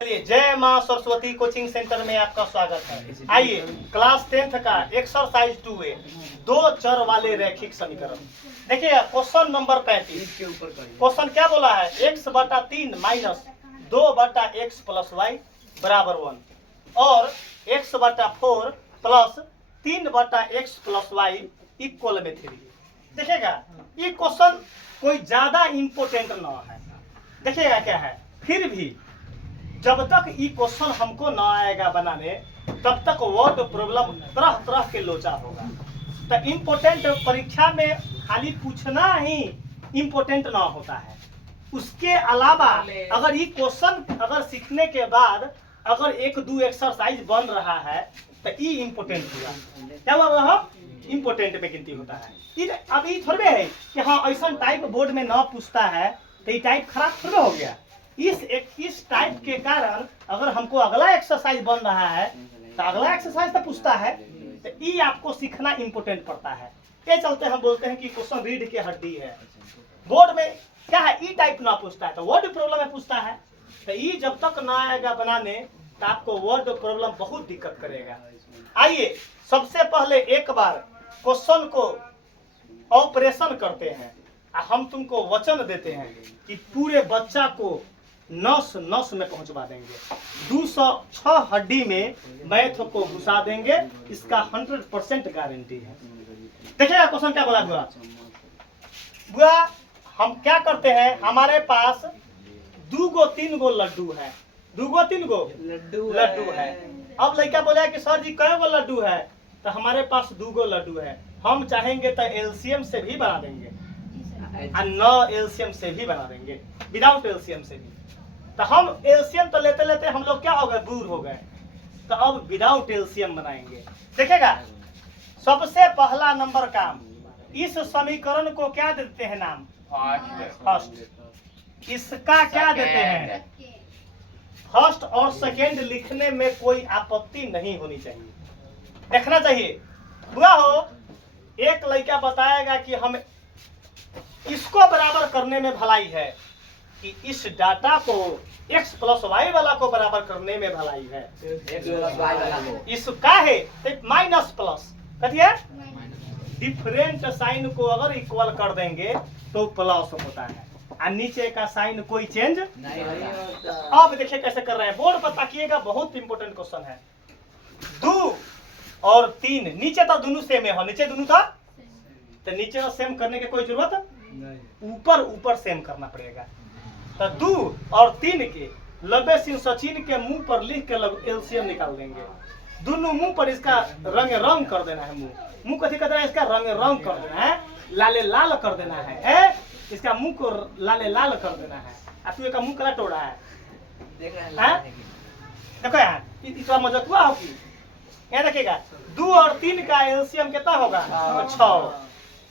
चलिए, जय माँ सरस्वती कोचिंग सेंटर में आपका स्वागत है। आइए क्लास 10th का एक्सरसाइज 2A दो चर वाले रैखिक समीकरण देखिए। क्वेश्चन नंबर 35 क्वेश्चन क्या बोला है? x बटा 3 माइनस 2 बटा एक्स प्लस वाई बराबर 1 और x बटा 4 प्लस 3 बटा एक्स प्लस वाई इक्वल में 3। देखिएगा, ये क्वेश्चन कोई ज्यादा इम्पोर्टेंट ना है। देखिएगा क्या है, फिर भी जब तक ये क्वेश्चन हमको ना आएगा बनाने तब तक वर्ड प्रॉब्लम तरह तरह के लोचा होगा। तो इम्पोर्टेंट परीक्षा में खाली पूछना ही इम्पोर्टेंट ना होता है, उसके अलावा अगर ये क्वेश्चन अगर सीखने के बाद अगर एक दो एक्सरसाइज बन रहा है तो ये इम्पोर्टेंट होगा। क्या हुआ? इम्पोर्टेंट में गिनती होता है। अभी थोड़े है कि हाँ ऐसा टाइप बोर्ड में ना पूछता है तो ये टाइप खराब थोड़ा हो गया। इस टाइप के कारण अगर हमको अगला एक्सरसाइज बन रहा है तो अगला एक्सरसाइज तो पूछता है, तो ये आपको सीखना इंपोर्टेंट पड़ता है। ये चलते हम बोलते हैं कि क्वेश्चन रीढ़ की हड्डी है। बोर्ड में क्या है, ई टाइप ना पूछता है तो वर्ड प्रॉब्लम में पूछता है। तो ये जब तक ना आएगा बनाने तो आपको वर्ड प्रॉब्लम बहुत दिक्कत करेगा। आइए सबसे पहले एक बार क्वेश्चन को ऑपरेशन करते हैं। हम तुमको वचन देते हैं कि पूरे बच्चा को नस नस में पहुंचवा देंगे। 206 हड्डी में मैथ को घुसा देंगे, इसका 100% गारंटी है। देखिएगा क्वेश्चन क्या बोला बुआ। हम क्या करते हैं, हमारे पास 2-3 गो लड्डू है। 2-3 गो लड्डू है। अब लड़का बोला कि सर जी कई गो लड्डू है? तो हमारे पास 2 गो लड्डू है। हम चाहेंगे तो एलसीएम से भी बना देंगे और न एलसीएम से भी बना देंगे, विदाउट एलसीएम से भी। तो हम एलसीएम तो लेते लेते हम लोग क्या हो गए, बूढ़ हो गए। तो अब विदाउट एलसीएम बनाएंगे। देखिएगा, सबसे पहला नंबर काम, इस समीकरण को क्या देते हैं नाम? फर्स्ट। इसका क्या देते हैं? फर्स्ट और सेकेंड लिखने में कोई आपत्ति नहीं होनी चाहिए, देखना चाहिए। बुआ हो, एक लड़का बताएगा कि हम इसको बराबर करने में भलाई है कि इस डाटा को x प्लस वाई वाला को बराबर करने में भलाई है। इसका है माइनस प्लस कहिए, डिफरेंट साइन को अगर इक्वल कर देंगे तो प्लस होता है और नीचे का साइन कोई चेंज नहीं होता। अब देखिए कैसे कर रहे हैं, बोर्ड पर ताकिएगा, बहुत इंपोर्टेंट क्वेश्चन है। 2 और 3 नीचे तो दोनों सेम है, नीचे दोनों था तो नीचे का सेम करने की कोई जरूरत ऊपर ऊपर सेम करना पड़ेगा। तो 2 और 3 के लबे सिंह सचिन के मुंह पर लिख के एलसीएम निकाल देंगे। दोनों मुंह पर इसका रंग कर देना है। मुंह कथी कर देना है? इसका रंग कर देना है, लाले लाल कर देना है। इसका मुंह को लाले लाल कर देना है। तू का मुंह कला टोड़ा है, देखो यार इतना मजाक हुआ होगी। यहाँ देखिएगा, 2 और 3 का एलसीएम कितना होगा? 6।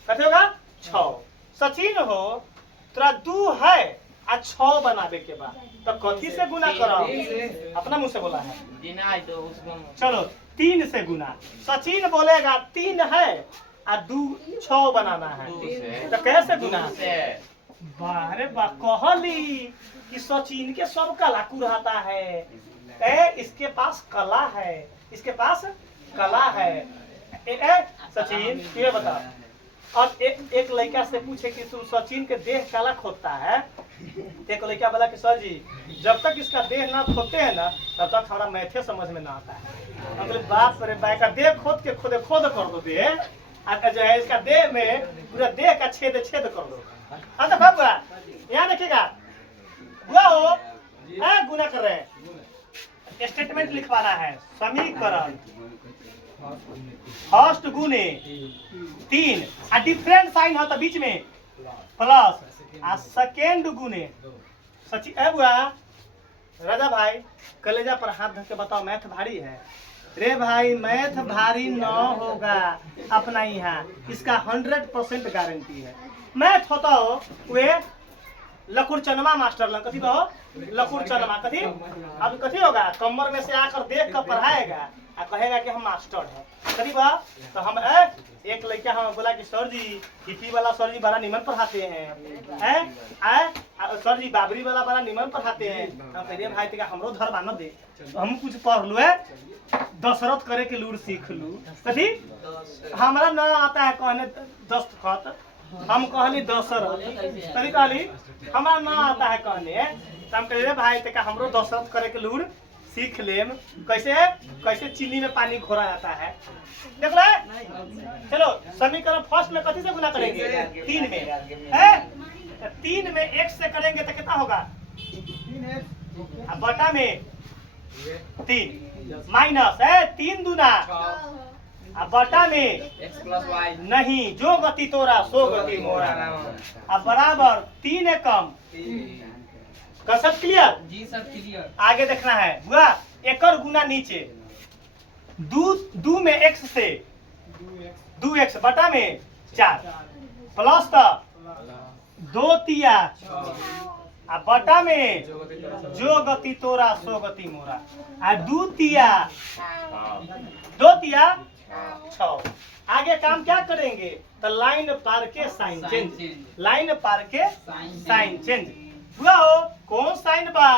कथे होगा 6। सचिन हो तोरा 2 है आ 6 बनावे के बाद तो कथी से गुना करो? अपना मुंह से बोला है, चलो 3 से गुना। सचिन बोलेगा 3 है आ 2 6 बनाना है तो कैसे गुना? बाहरे बा कहली कि सचिन के सब कला कुराता है। इसके पास कला है, इसके पास कला है। सचिन ये बता। और एक लड़का से पूछे कि तू सचिन के देह काला खोदता है? एक लड़का बोला कि सर जी जब तक इसका देह ना खोदते हैं ना तब तक हमारा मैथे समझ में ना आता है। हम बोले बाप रे बाप, का देह खोद के खोद कर दो देह, जो है इसका देह में पूरा देह का छेद कर दो। हाँ तो बुआ यहाँ देखिएगा, बुआ हो गुना कर रहे हैं, स्टेटमेंट लिखवाना है। समीकरण फर्स्ट गुने 3 आ डिफरेंट साइन हो तो बीच में प्लस आ सेकेंड गुने सचिन। बुआ राजा भाई कलेजा पर हाथ धर के बताओ, मैथ भारी है? रे भाई मैथ भारी न होगा अपना यहाँ, इसका 100% गारंटी है। मैथ होता हो वे लकुर चनमा मास्टर लंग कथी कहो, लकुर चनमा कथी। अब कथी होगा, कमर में से आकर देख कर पढ़ाएगा कहेगा कि हम मास्टर हैं सही बा। तो हम एक लड़का हम बोला कि सर जी हिपी वाला सर जी बड़ा निमन पढ़ाते हैं सर जी बाबरी वाला बड़ा निमन पढ़ाते हैं। हम कहिए भाई तेरा हमरो धर्म न दे तो हम कुछ पढ़ लू है दशरथ करे के लूर सीख लू कथी हमरा न आता है कहने दस्तखत हम कहली दशरथ तरी कहली हमरा न आता है कहने तो हम कहिए भाई तेरा हमरो दशरथ करे के लूर सीख लेम कैसे कैसे चीनी में पानी घोरा जाता है देख ले। चलो समीकरण फर्स्ट में कथी से गुना करेंगे 3 में 3 में x से करेंगे तो कितना होगा बटा में 3 माइनस 3 दूना बटा में x प्लस y नहीं जो गति तोरा सो गति मोरा अब बराबर 3 एकम का सब क्लियर जी सर क्लियर। आगे देखना है बुआ एकर गुना नीचे दू में x से 2x बटा में 4 प्लस 2 तिया बटा में जो गति तोरा सो गति मोरा 2 तिया 6। आगे काम क्या करेंगे तो लाइन पार के साइन चेंज लाइन पार के साइन चेंज हुआ हो कौन साइन बा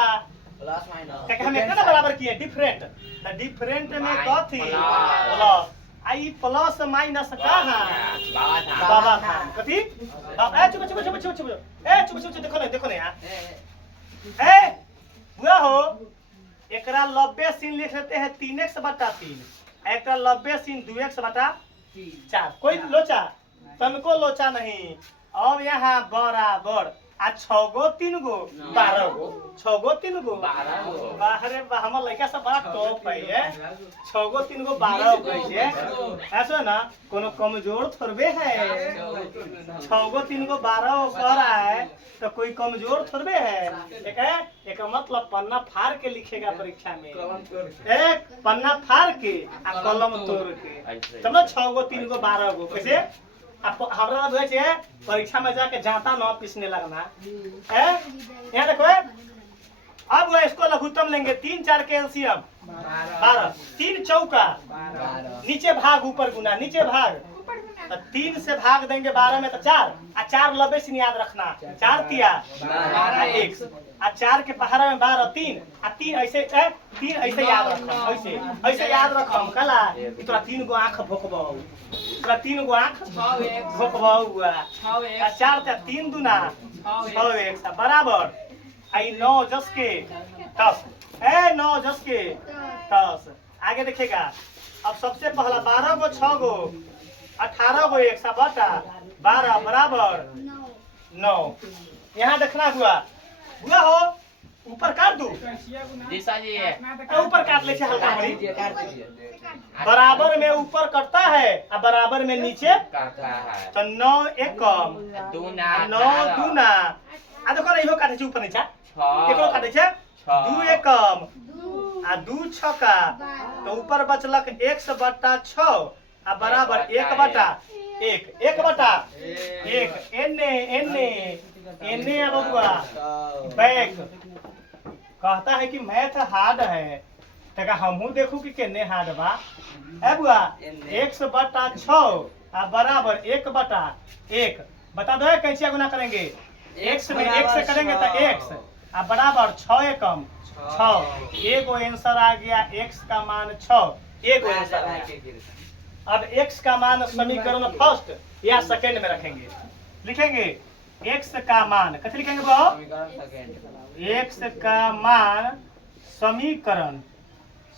प्लस माइनस क्या हम एक ना बराबर किए डिफरेंट तो डिफरेंट में कथी प्लस आई प्लस माइनस का है बाबा था कथी चुप चुप चुप चुप चुप चुप चुप देखो ना यार हुआ हो एकरा 90 सीन लिख लेते हैं 3x बटा 3 एकरा 90 सीन 2x बटा 4 कोई लोचा तनको लोचा नहीं। अब यहाँ बराबर 6 गो 3 गो 12 गो 6 गो 3 गो 12 गो बाहरे हमर लड़का सब बड़ा टॉप है 6 गो 3 गो 12 गो है ऐसा ना कोनो कमजोर थोड़बे है 6 गो 3 गो 12 गो कर रहा है तो कोई कमजोर थोड़बे है एक मतलब पन्ना फाड़ के लिखेगा परीक्षा में एक पन्ना फाड़ के आ कलम तोड़ के समझ 6 गो 3 गो 12 गो कैसे हमरा परीक्षा में जाके जाता न पिसने लगना यहाँ देखो अब इसको लघुत्तम लेंगे 3 4 के एलसीएम 12 3 चौका नीचे भाग ऊपर गुना नीचे भाग 3 से भाग देंगे 12 में तो 4 4 90 से याद रखना 4 तिया 1 4 के पहाड़ा में 12 3 3 ऐसे 3 ऐसे याद रखम ऐसे याद रखम कला तोरा 3 गो आंख भोकबौ तोरा 3 गो आंख भोकबौ हुआ 4 ते 3 दूना 6x बराबर आई 9 10 के 10 9 10 के 10 आगे देखिएगा। अब सबसे पहला 12 गो 6 गो 18 गो 1 बटा 12 बराबर 9। यहाँ देखना हुआ हो ऊपर काट दू दिशा जी ऊपर काट ले हल्का बराबर में ऊपर कटता है और बराबर में नीचे करता है तो 9 एकम 9 दूना देखो ना इहो काटे ऊपर नीचे एकरो काटे 2 एकम 2 छक्का तो ऊपर बचलक x बटा 6 बराबर 1 बटा 1 बटा 1 एने बबुआ बैक कहता है कि मैथ हार्ड है तका हमहू देखू कि केने हार्ड बा बुआ x बटा 6 बराबर 1 बटा 1 बता दो कैसे गुना करेंगे x में 1 से करेंगे तो x बराबर 6 एकम 6 एगो आंसर आ गया x का मान 6 एगो आंसर आ गया। अब x का मान समीकरण फर्स्ट या सेकंड में रखेंगे लिखेंगे x का मान कैसे लिखेंगे x का मान समीकरण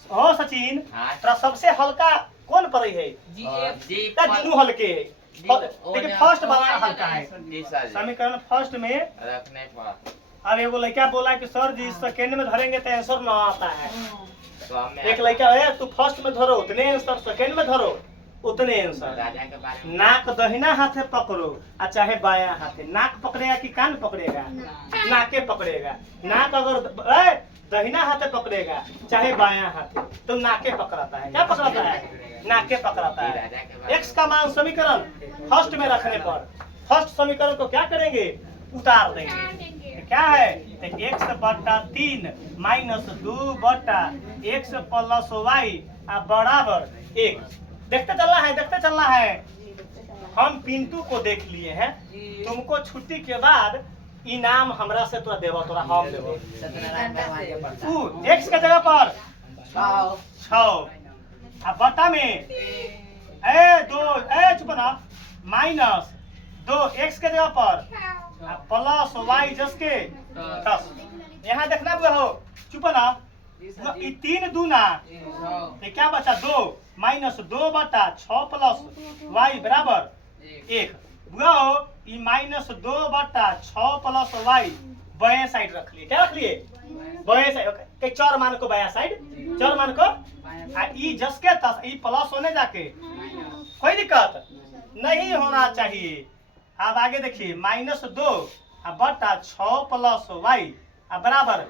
हो सचिन तो सबसे हल्का कौन पड़ी है दोनों हल्के देखिए फर्स्ट वाला हल्का है समीकरण फर्स्ट में रखने पर। अब एगो लड़का बोला कि सर जी सेकंड में धरेंगे तो आंसर ना आता है तो एक लड़का है तू फर्स्ट में धरो उतने आंसर सेकंड में धरो उतने आंसर राजा के बारे में नाक दहिना हाथे पकड़ो चाहे बाया हाथे नाक पकड़ेगा कि कान पकड़ेगा नाके पकड़ेगा नाक अगर दहिना हाथे पकड़ेगा चाहे बाया हाथे तो नाके पकड़ाता है क्या पकड़ाता है नाके पकड़ाता है। x का मान समीकरण फर्स्ट में रखने पर फर्स्ट समीकरण को क्या करेंगे उतार देंगे क्या है तो x बटा 3 माइनस 2 बटा x प्लस y बराबर 1। देखते चलना है। हम पिंटू को देख लिए हैं, तुमको छुट्टी के बाद इनाम हमरा से तोरा देवा, तोरा हम देबो। x के जगह पर 6 अब बटा में चुप ना माइनस 2 x के जगह पर प्लस y जस के 10। यहाँ देखना हो चुप ना 3 दूना तो क्या बचा 2 माइनस 2 बटा 6 प्लस y बराबर 1। बुआ हो माइनस 2 बटा 6 प्लस y बाएं साइड रख लिए। क्या रख लिए? बाएं साइड। चर मान को बाया साइड, चर मान को ई जस के तस ई प्लस होने जाके कोई दिक्कत नहीं होना चाहिए। अब आगे देखिए माइनस 2 बटा 6 प्लस y बराबर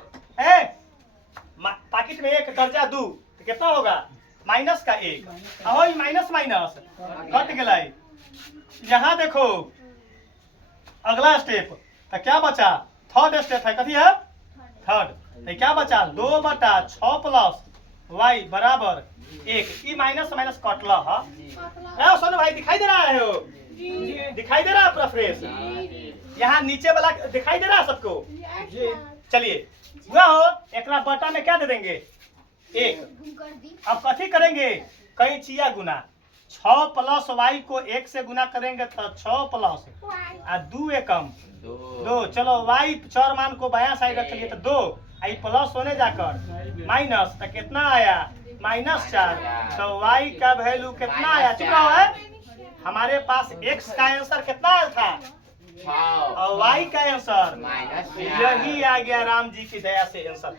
पैकेट में 1 दर्जा 2 तो कितना होगा? माइनस का 1। अब माइनस माइनस कट गया। यहाँ देखो अगला स्टेप तो क्या बचा? थर्ड स्टेप है, कथी है? थर्ड। तो क्या बचा? 2 बटा 6 प्लस y बराबर 1। ई माइनस माइनस कटला है। सोनू भाई दिखाई दे रहा है? दिखाई दे रहा है पूरा फ्रेश? यहाँ नीचे वाला दिखाई दे रहा है सबको? चलिए हुआ हो एक बटा में क्या दे देंगे? 1। अब कथी करेंगे? कई चिया गुना 6 प्लस y को 1 से गुना करेंगे तो 6 प्लस 2 एकम 2। चलो y चर मान को बाया साइड रख लिए तो 2 आई प्लस होने जाकर माइनस तो कितना आया? -4। तो y का वैल्यू कितना आया? चुप रहो है। हमारे पास x का आंसर कितना आया था और y का आंसर यही आ गया। राम जी की दया से आंसर।